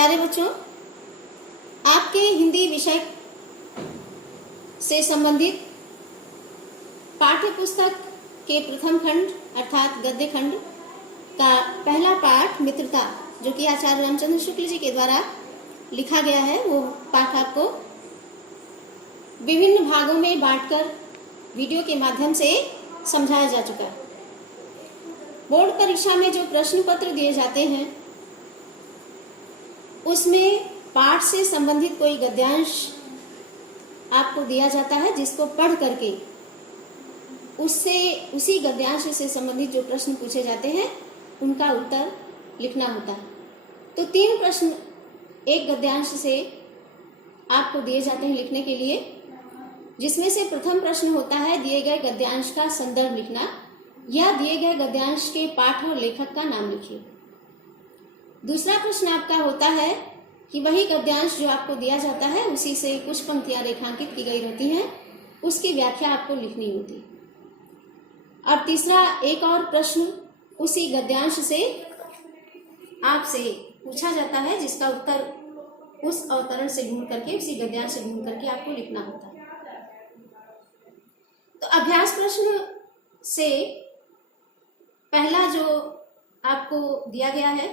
प्यारे बच्चों, आपके हिंदी विषय से संबंधित पाठ्य पुस्तक के प्रथम खंड अर्थात गद्य खंड का पहला पाठ मित्रता, जो कि आचार्य रामचंद्र शुक्ल जी के द्वारा लिखा गया है, वो पाठ आपको विभिन्न भागों में बांटकर वीडियो के माध्यम से समझाया जा चुका है। बोर्ड परीक्षा में जो प्रश्न पत्र दिए जाते हैं उसमें पाठ से संबंधित कोई गद्यांश आपको दिया जाता है, जिसको पढ़ करके उसी गद्यांश से संबंधित जो प्रश्न पूछे जाते हैं उनका उत्तर लिखना होता है। तो 3 प्रश्न एक गद्यांश से आपको दिए जाते हैं लिखने के लिए, जिसमें से प्रथम प्रश्न होता है दिए गए गद्यांश का संदर्भ लिखना या दिए गए गद्यांश के पाठ और लेखक का नाम लिखिए। दूसरा प्रश्न आपका होता है कि वही गद्यांश जो आपको दिया जाता है उसी से कुछ पंक्तियां रेखांकित की गई रहती हैं, उसकी व्याख्या आपको लिखनी होती है। और तीसरा एक और प्रश्न उसी गद्यांश से आपसे पूछा जाता है, जिसका उत्तर उस अवतरण से ढूंढ करके, उसी गद्यांश से ढूंढ करके आपको लिखना होता है। तो अभ्यास प्रश्न से पहला जो आपको दिया गया है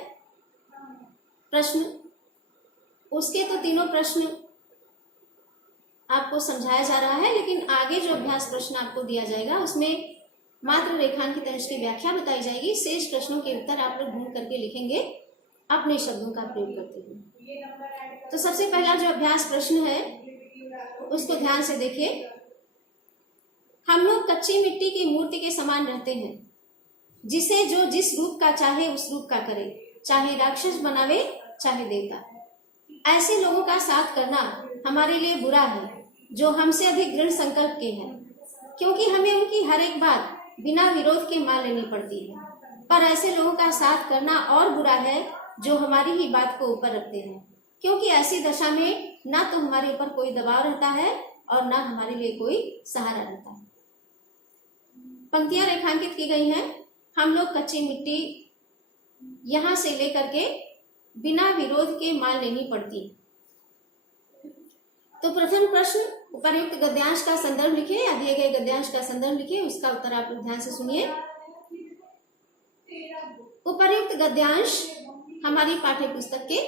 प्रश्न, उसके तो तीनों प्रश्न आपको समझाया जा रहा है, लेकिन आगे जो अभ्यास प्रश्न आपको दिया जाएगा उसमें मात्र रेखांकित अंश की व्याख्या बताई जाएगी। शेष प्रश्नों के उत्तर आप लोग ढूंढ करके लिखेंगे अपने शब्दों का प्रयोग करते हुए। तो सबसे पहला जो अभ्यास प्रश्न है उसको ध्यान से देखिए। हम लोग कच्ची मिट्टी की मूर्ति के समान रहते हैं, जिसे जो जिस रूप का चाहे उस रूप का करे, चाहे राक्षस बनावे चाहे देवता। ऐसे लोगों का साथ करना हमारे लिए बुरा है जो हमसे अधिक दृढ़ संकल्प के हैं, क्योंकि हमें उनकी हर एक बात बिना विरोध के मान लेनी पड़ती है। पर ऐसे लोगों का साथ करना और बुरा है जो हमारी ही बात को ऊपर रखते हैं, क्योंकि ऐसी दशा में ना तो हमारे ऊपर कोई दबाव रहता है और ना हमारे लिए कोई सहारा रहता है। पंक्तियां रेखांकित की गई हैं। हम लोग कच्ची मिट्टी यहां से लेकर के बिना विरोध के मान लेनी पड़ती। तो प्रथम प्रश्न, उपर्युक्त गद्यांश का संदर्भ लिखिए या दिए गए गद्यांश का संदर्भ लिखिए, उसका उत्तर आप लोग ध्यान से सुनिए। उपर्युक्त गद्यांश हमारी पाठ्य पुस्तक के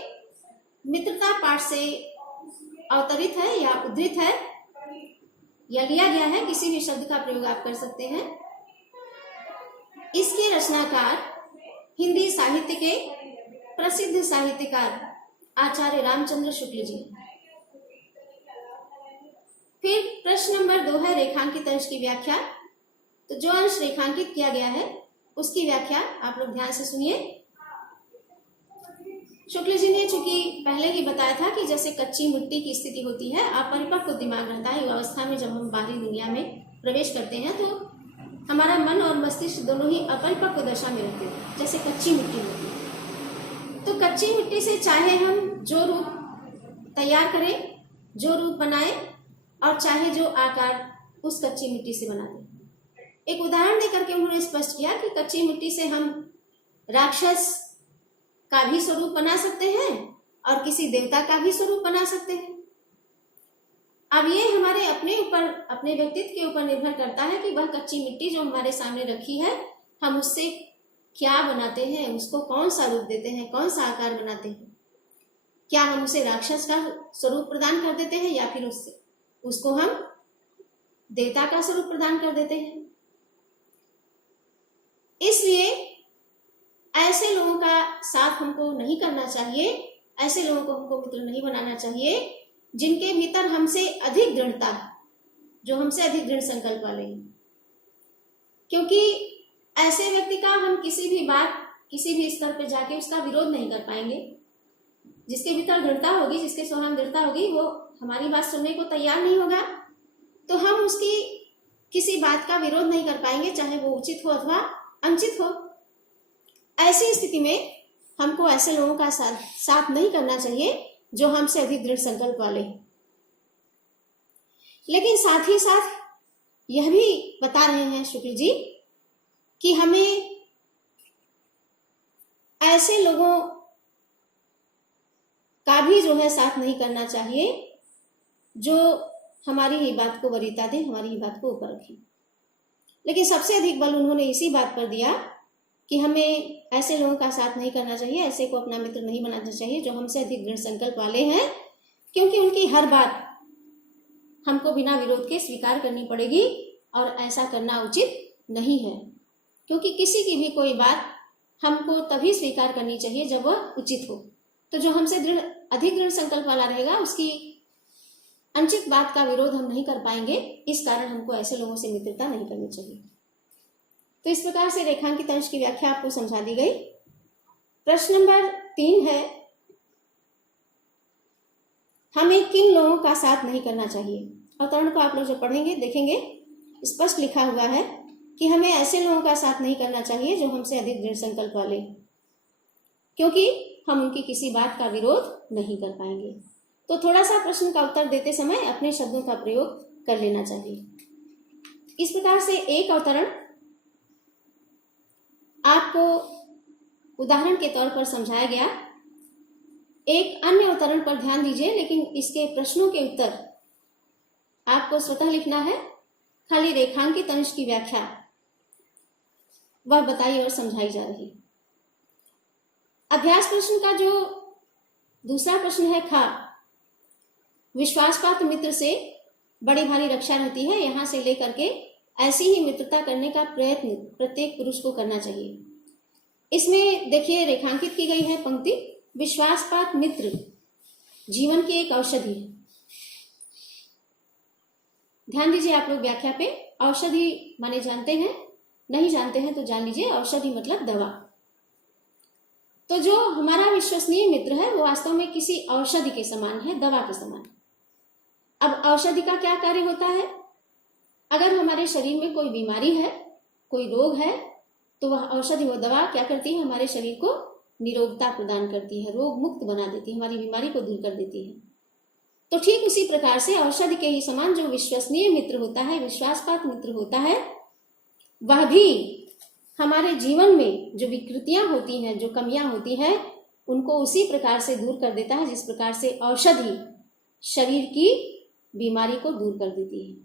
मित्रता पाठ से अवतरित है या उद्धृत है या लिया गया है। किसी भी शब्द का प्रयोग आप कर सकते हैं। इसके रचनाकार हिंदी साहित्य के प्रसिद्ध साहित्यकार आचार्य रामचंद्र शुक्ल जी। फिर प्रश्न नंबर 2 है रेखांकित अंश की व्याख्या। तो जो अंश रेखांकित किया गया है उसकी व्याख्या आप लोग ध्यान से सुनिए। शुक्ल जी ने चूंकि पहले ही बताया था कि जैसे कच्ची मिट्टी की स्थिति होती है, अपरिपक्व दिमाग रहता है युवावस्था में, जब हम बाहरी दुनिया में प्रवेश करते हैं तो हमारा मन और मस्तिष्क दोनों ही अपरिपक्व दशा में रहते हैं, जैसे कच्ची मिट्टी होती है। तो कच्ची मिट्टी से चाहे हम जो रूप तैयार करें, जो रूप बनाएं, और चाहे जो आकार उस कच्ची मिट्टी से बना दें। एक उदाहरण देकर के उन्होंने स्पष्ट किया कि कच्ची मिट्टी से हम राक्षस का भी स्वरूप बना सकते हैं और किसी देवता का भी स्वरूप बना सकते हैं। अब ये हमारे अपने ऊपर, अपने व्यक्तित्व के ऊपर निर्भर करता है कि वह कच्ची मिट्टी जो हमारे सामने रखी है, हम उससे क्या बनाते हैं, उसको कौन सा रूप देते हैं, कौन सा आकार बनाते हैं। क्या हम उसे राक्षस का स्वरूप प्रदान कर देते हैं या फिर उसको हम देवता का स्वरूप प्रदान कर देते हैं। इसलिए ऐसे लोगों का साथ हमको नहीं करना चाहिए, ऐसे लोगों को हमको मित्र नहीं बनाना चाहिए जिनके भीतर हमसे अधिक दृढ़ता है, जो हमसे अधिक दृढ़ संकल्प वाले हैं। क्योंकि ऐसे व्यक्ति का हम किसी भी बात, किसी भी स्तर पर जाके उसका विरोध नहीं कर पाएंगे। जिसके भीतर दृढ़ता होगी, जिसके स्वभाव में दृढ़ता होगी, वो हमारी बात सुनने को तैयार नहीं होगा, तो हम उसकी किसी बात का विरोध नहीं कर पाएंगे, चाहे वो उचित हो अथवा अनुचित हो। ऐसी स्थिति में हमको ऐसे लोगों का साथ नहीं करना चाहिए जो हमसे अधिक दृढ़ संकल्प वाले हैं। लेकिन साथ ही साथ यह भी बता रहे हैं शुक्ल जी कि हमें ऐसे लोगों का भी जो है साथ नहीं करना चाहिए जो हमारी ही बात को वरीयता दे, हमारी ही बात को ऊपर रखे। लेकिन सबसे अधिक बल उन्होंने इसी बात पर दिया कि हमें ऐसे लोगों का साथ नहीं करना चाहिए, ऐसे को अपना मित्र नहीं बनाना चाहिए जो हमसे अधिक दृढ़ संकल्प वाले हैं, क्योंकि उनकी हर बात हमको बिना विरोध के स्वीकार करनी पड़ेगी और ऐसा करना उचित नहीं है, क्योंकि किसी की भी कोई बात हमको तभी स्वीकार करनी चाहिए जब वह उचित हो। तो जो हमसे अधिक दृढ़ संकल्प वाला रहेगा उसकी अनुचित बात का विरोध हम नहीं कर पाएंगे, इस कारण हमको ऐसे लोगों से मित्रता नहीं करनी चाहिए। तो इस प्रकार से रेखांकित अंश की व्याख्या आपको समझा दी गई। प्रश्न नंबर 3 है, हमें किन लोगों का साथ नहीं करना चाहिए। अवतरण को आप लोग जब पढ़ेंगे देखेंगे स्पष्ट लिखा हुआ है कि हमें ऐसे लोगों का साथ नहीं करना चाहिए जो हमसे अधिक दृढ़ संकल्प वाले, क्योंकि हम उनकी किसी बात का विरोध नहीं कर पाएंगे। तो थोड़ा सा प्रश्न का उत्तर देते समय अपने शब्दों का प्रयोग कर लेना चाहिए। इस प्रकार से एक अवतरण आपको उदाहरण के तौर पर समझाया गया। एक अन्य अवतरण पर ध्यान दीजिए, लेकिन इसके प्रश्नों के उत्तर आपको स्वतः लिखना है। खाली रेखांकित अंश की व्याख्या वह बताई और समझाई जा रही। अभ्यास प्रश्न का जो दूसरा प्रश्न है खा, विश्वासपात्र मित्र से बड़ी भारी रक्षा रहती है, यहां से लेकर के ऐसी ही मित्रता करने का प्रयत्न प्रत्येक पुरुष को करना चाहिए। इसमें देखिए रेखांकित की गई है पंक्ति, विश्वासपात्र मित्र जीवन की एक औषधि है। ध्यान दीजिए आप लोग व्याख्या पे। औषधि माने जानते हैं, नहीं जानते हैं तो जान लीजिए, औषधि मतलब दवा। तो जो हमारा विश्वसनीय मित्र है वो वास्तव में किसी औषधि के समान है, दवा के समान। अब औषधि का क्या कार्य होता है? अगर हमारे शरीर में कोई बीमारी है, कोई रोग है, तो वह औषधि, वो दवा क्या करती है? हमारे शरीर को निरोगता प्रदान करती है, रोग मुक्त बना देती है, हमारी बीमारी को दूर कर देती है। तो ठीक उसी प्रकार से औषधि के ही समान जो विश्वसनीय मित्र होता है, विश्वासपात्र मित्र होता है, वह भी हमारे जीवन में जो विकृतियां होती हैं, जो कमियां होती हैं, उनको उसी प्रकार से दूर कर देता है जिस प्रकार से औषधि शरीर की बीमारी को दूर कर देती है।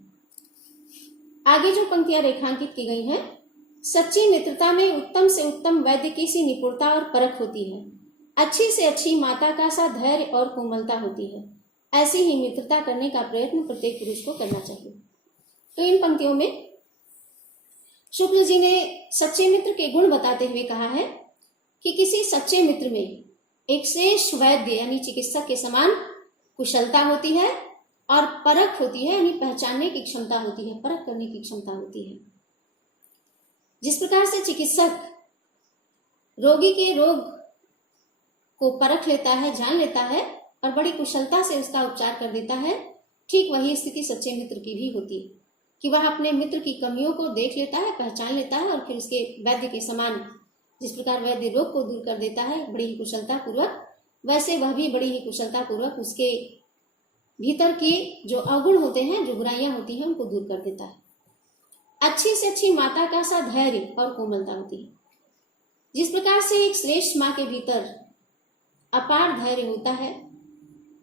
आगे जो पंक्तियां रेखांकित की गई हैं, सच्ची मित्रता में उत्तम से उत्तम वैद्य की सी निपुणता और परख होती है, अच्छी से अच्छी माता का सा धैर्य और कोमलता होती है। ऐसी ही मित्रता करने का प्रयत्न प्रत्येक पुरुष को करना चाहिए। तो इन पंक्तियों में शुक्ल जी ने सच्चे मित्र के गुण बताते हुए कहा है कि किसी सच्चे मित्र में एक श्रेष्ठ वैद्य यानी चिकित्सक के समान कुशलता होती है और परख होती है, यानी पहचानने की क्षमता होती है, परख करने की क्षमता होती है। जिस प्रकार से चिकित्सक रोगी के रोग को परख लेता है, जान लेता है और बड़ी कुशलता से उसका उपचार कर देता है, ठीक वही स्थिति सच्चे मित्र की भी होती है कि वह अपने मित्र की कमियों को देख लेता है, पहचान लेता है और फिर उसके वैद्य के समान, जिस प्रकार वैद्य रोग को दूर कर देता है बड़ी ही कुशलता पूर्वक, वैसे वह भी बड़ी ही कुशलता पूर्वक उसके भीतर के जो अवगुण होते हैं, जो बुराइयां होती हैं, उनको दूर कर देता है। अच्छी से अच्छी माता का सा धैर्य और कोमलता होती है। जिस प्रकार से एक श्रेष्ठ माँ के भीतर अपार धैर्य होता है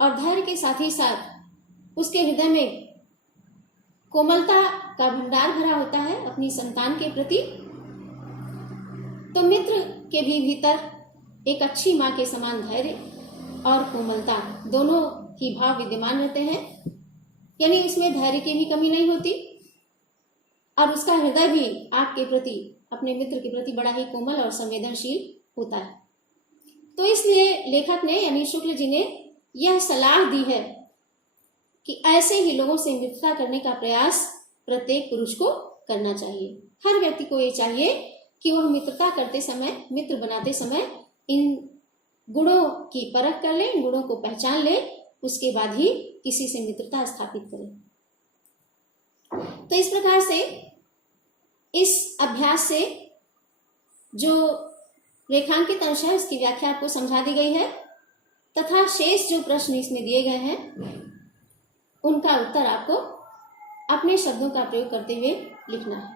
और धैर्य के साथ ही साथ उसके हृदय में कोमलता का भंडार भरा होता है अपनी संतान के प्रति, तो मित्र के भी भीतर एक अच्छी माँ के समान धैर्य और कोमलता दोनों ही भाव विद्यमान रहते हैं, यानी उसमें धैर्य की भी कमी नहीं होती और उसका हृदय भी आपके प्रति, अपने मित्र के प्रति बड़ा ही कोमल और संवेदनशील होता है। तो इसलिए लेखक ने यानी शुक्ल जी ने यह सलाह दी है कि ऐसे ही लोगों से मित्रता करने का प्रयास प्रत्येक पुरुष को करना चाहिए। हर व्यक्ति को ये चाहिए कि वह मित्रता करते समय, मित्र बनाते समय इन गुणों की परख कर ले, इन गुणों को पहचान ले, उसके बाद ही किसी से मित्रता स्थापित करे। तो इस प्रकार से इस अभ्यास से जो रेखांकित अंश है उसकी व्याख्या आपको समझा दी गई है तथा शेष जो प्रश्न इसमें दिए गए हैं उनका उत्तर आपको अपने शब्दों का प्रयोग करते हुए लिखना है।